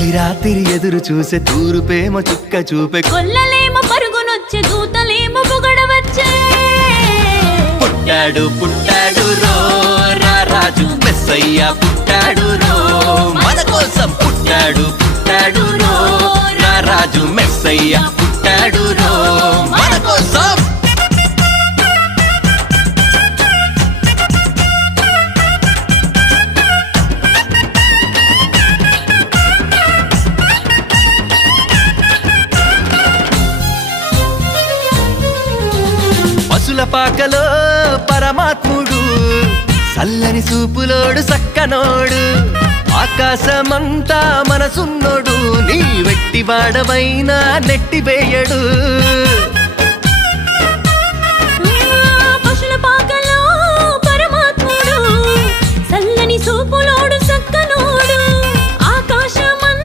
తొలి రాత్రి ఎదురు చూసే తూరుపేమో చుక్క చూపే కొల్లలేమో పరుగునొచ్చే దూతలేమో పొగడవచ్చే పుట్టాడు పుట్టాడు రో రారాజు మెస్సయ్య పుట్టాడు రో మన కోసం పుట్టాడు పుట్టాడు రో రారాజు మెస్సయ్య పుట్టాడు రో మన కోసం పసుల పాకలో పరమాత్ముడు చల్లని సూపులోడు సక్కనోడు ఆకాశమంతా మనసున్నోడు నీ వెట్టి వాడవైనా నెట్టివేయడు